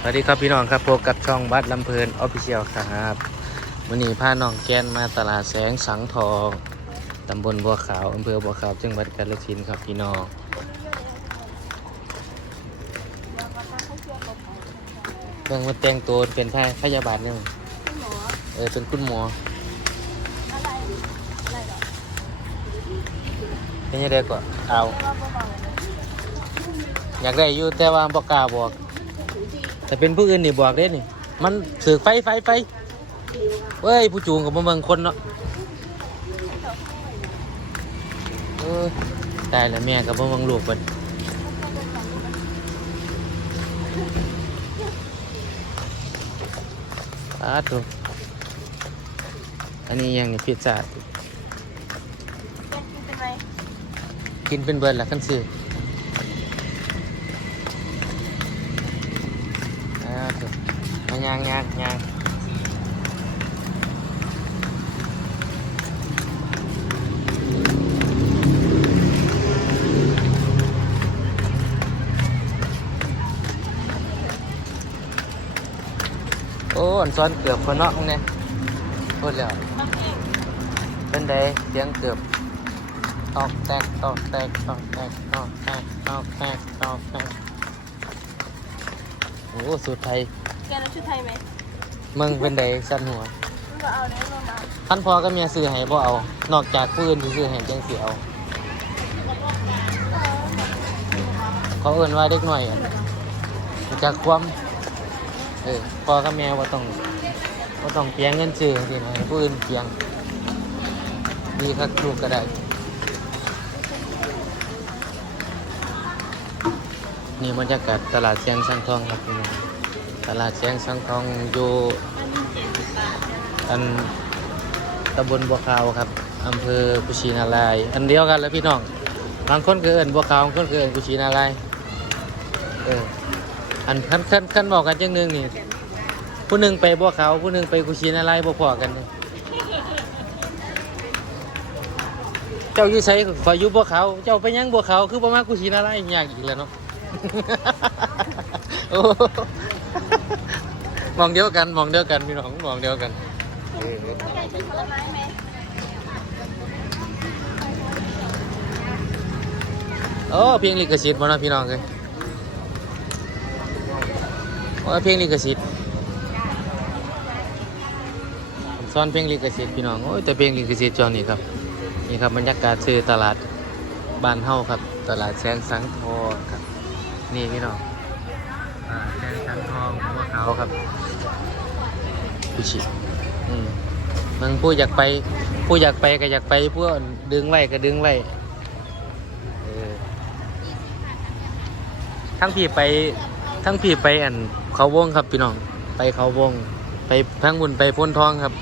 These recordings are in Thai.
สวัสดีครับพี่น้องครับพบกับช่องบัตรลำเพลินออฟฟิเชียลครับวันนี้พาน้องแกนมาตลาดแสงสังทองตำบลบัวขาวอำเภอบัวขาวจังหวัดกาฬสินธุ์ครับพี่น้องเรื่องมาแต่งตัวเป็นท่พยาบาลเนี่ยเออเป็นคุณหมอเป็นยังไงก่อนเอา อยากได้อยู่แต่ว่าบอกกล้าบอก แต่เป็นผู้อื่นนี่บอกได้นี่ มันสือไฟไฟไฟเว้ยผู้จูงกับเมืองคนเนาะเออตายแล้วแม่กับเมืองลูกเป็นอาตัวอันนี้ยังนี่พิซซ่าแกกินเป็นไรกินเป็นเบิร์ดละกันซื้ออ่าถูก มายางยางยางโอ้อันซ้อนเกือบคนเนาะมึงเนี่ยพูด แล้วบางเป็นเสียงเกือบตอกแตกตอกแตกตอกแตกตอกแตกตอกแตกตอกแตกโอ้สุดไทยแกเราชุดไทยไหมมึงเป็นไดสั่นหัวมึงก็เอาเนี่ยมามาท่านพ่อก็เมียซื้อให้บ่เอา นอกจากผู้อื่นที่ซื้อให้จังสิเอาเขาเอื่นว่าเด็กหน่อยอะรู้จากความเออพ่อกับแม่ว่าต้องว่าต้องเปียงเงินซื้อสินะให้ผู้อื่นเปียง ดีครับลูกก็ได้ นี่บรรยากาศตลาดเสียงสังทองครับพี่น้อง ตลาดเสียงสังทองอยู่อันตำบลบัวขาวครับอำเภอกุชินารายอันเดียวกันแล้วพี่น้องบางคนก็เอินบัวขาวบางคนก็เอินกุชินารายเอออันขั้นขั้นขั้นบอกกันจังหนึงนี่ผู้หนึ่งไปบัวขาวผู้หนึ่งไปกุชินารายบ่พอกันเจ้าอยู่ไสขอยอยู่บัวขาวเจ้าไปยังบัวขาวคือประมาณกุชินารายณ์ยากอีกแล้วเนาะ มองเดียวกันมองเดียวกันพี่น้องมองเดียวกันเออแกกินผลไม้ไหมโอ้เพลงลิขสิทธิ์บ่นะพี่น้องเลยโอ้เพลงลิขสิทธิ์ซ่อนเพลงลิขสิทธิ์พี่น้องโอ้แต่เพลงลิขสิทธิ์จอนี่ครับนี่ครับบรรยากาศซื้อตลาดบ้านเฮาครับ ตลาดแสนสังทองครับ นี่พี่น้อง แสนสังทองบัวขาวครับผู้ชิอืมมึงผู้อยากไป ผู้อยากไปก็อยากไปผู้ดึงไว้ก็ดึงไว้เออทั้งพี่ไป ทั้งพี่ไปอันเขาวงครับพี่น้อง ไปเขาวง ไปทั้งบุญไปพ้นทองครับ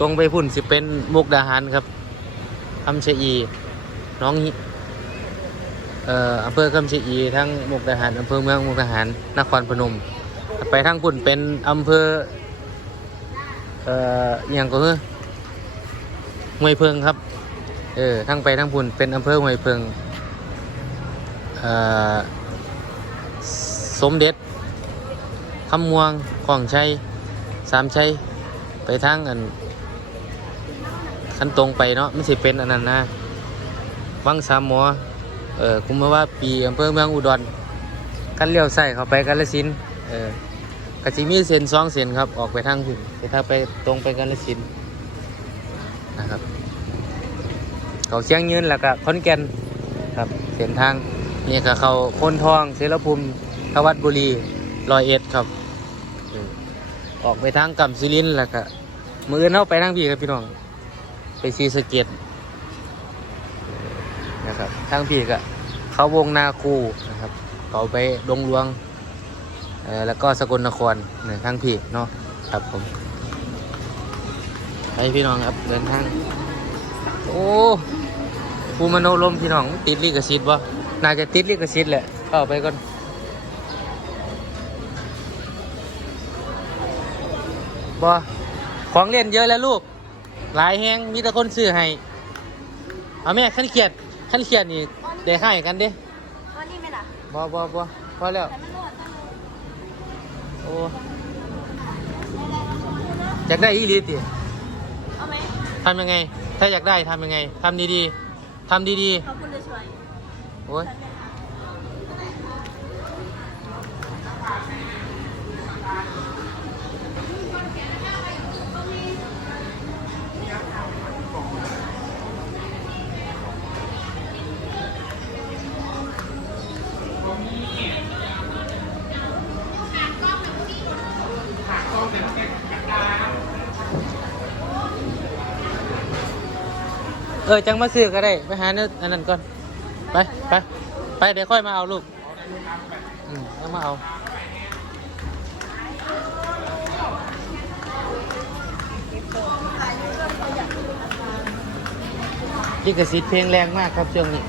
ตรงไปพุ่นสิเป็นมุกดาหารครับคำชะอีน้อง อำเภอคำชะอีทั้งมุกดาหารอำเภอเมืองมุกดาหารนครพนม ไปทั้งพุนเป็นอำเภอเอ่ออย่างก็คือห้วยเพิงครับเออทั้งไปทั้งพุ่นเป็นอำเภอห้วยเพิงเอ่อสมเด็จคำม่วงของชัยสามชัยไปทางอันขันตรงไปเนาะไม่ใช่เป็นอันนั้นนะวังสามหมอ เออคุมว่าปีอำเภอเมืองอุดรกันเลี้ยวใส่เข้าไปกาลสินเออกะจิมีเส้นสองเส้นครับออกไปทางพุ่นไปทางไปตรงไปกาลสินนะครับเขาเชียงยืนแล้วก็ขอนแก่นครับเส้นทางนี่ก็เขาพนทองเสรภูมิทวัดบุรีรอยเอ็ดครับออกไปทางกำซิลินแล้วก็มืออนเข้าไปทางพี่ครับพี่น้อง ไปซีสะเก็ต นะครับทางพี่ก็เขาวงนาคูนะครับเขาไปดงหลวงแล้วก็สกลนครเนี่ยทางพี่เนาะครับผมไปพี่น้องครับเดินทางโอ้ภูมโนลมพี่น้องติดลิขสิทธิ์วะน่าจะติดลิขสิทธิ์แหละเข้าไปก่อนบอของเล่นเยอะแล้วลูก หลายแฮงมีแต่คนซื้อให้ เอาแม่ขั้นเขียด ขั้นเขียนนี่ได้ให้กันเด้วันี่ไหมล่ะบอบ่บพอแล้ว แต่มันอดต้องโอ้อยากได้อีลีติทำยังไง ถ้าอยากได้ทำยังไงทำดีๆทำดีขอบคุณเลยช่วยโอ้ย เออจังมาซื้อก็ได้ ไปหาเนื้ออันนั้นก่อน ไปไปไปเดี๋ยวค่อยมาเอาลูกอืมแล้วมาเอา ลิขสิทธิ์เพลงแรงมากครับช่วงนี้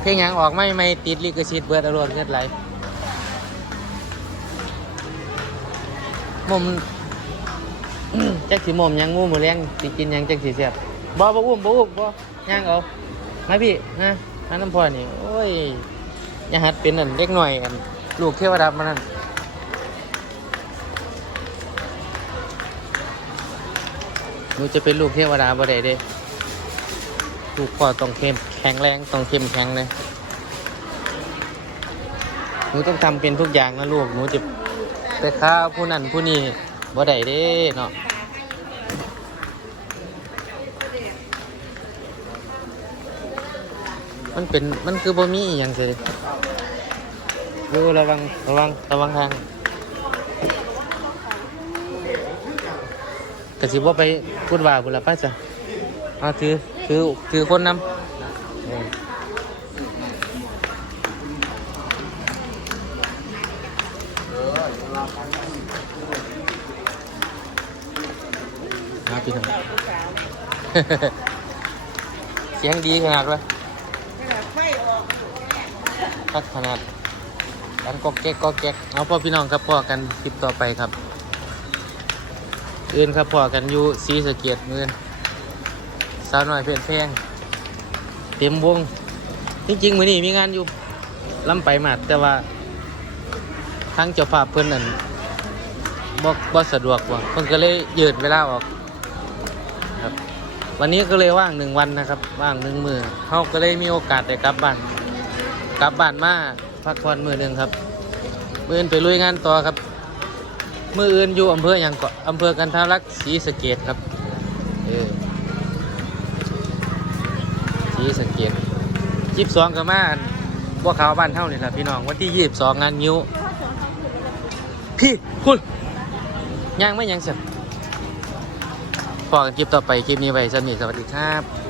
เพลงหยังออกไม่ไม่ติดลิขสิทธิ์เบิดอารมณ์เงินไหลมุมจักสีมุมหยังงูมือแรงสิกินหยังจักสีเสียบ บ่บ่อุ้มบ่อุ้มบ่ย่างเอามาพี่นะนั่นน้ำพ่อนี่โอ้ยย่าหัดเป็นนั่นเด็กหน่อยกันลูกเทวดามานั่นหนูจะเป็นลูกเทวดาบ่ได้เด้ลูกพ่อต้องเข้มแข็งแรงต้องเข้มแข็งเลยหนูต้องทำเป็นทุกอย่างนะลูกหนูจะไปฆ่าผู้นั้นผู้นี้บ่ได้เด้เนาะ มันเป็นมันคือบ่มีอหย่างเลยดูระวังระวังระวังทางแต่สิบ่ไปพูดว่าบุนละป้าจ้ะเอาถือถือถือคนนำพี่น้องเสียงดีขนาดวะ พักขนาดกันก็แก๊กก็แก๊กเอาพ่อพี่น้องครับพ่อกันคลิปต่อไปครับอื่นครับพ่อกันอยู่สีสะเกียดมือนสาวน้อยเพลินแพงเต็มวงจริงๆมือนี้มีงานอยู่ลำไปหมัดแต่ว่าทั้งเจ้าภาพเพิ่อนนั่นบ่บ่สะดวกว่ะเพิ่นก็เลยยืดเวลาออกครับ วันนี้ก็เลยว่างหนึ่งวันนะครับ ว่างหนึ่งมือเขาก็เลยมีโอกาสได้กลับบ้าน กลับบ้านมาพักผ่อนมือหนึ่งครับ มืออื่นไปลุยงานต่อครับ มืออื่นอยู่อำเภออย่างเกาะอำเภอกันทารักศรีสะเกดครับเออศรีสะเกดยี่สิบสองก็มาบัวขาวบ้านเท่านี่แหละพี่น้องวันที่ยี่สิบสองงานนิ้วพี่คุณย่างไม่ยังเสร็จพอกันคลิปต่อไปคลิปนี้ไว้สมีสวัสดีครับ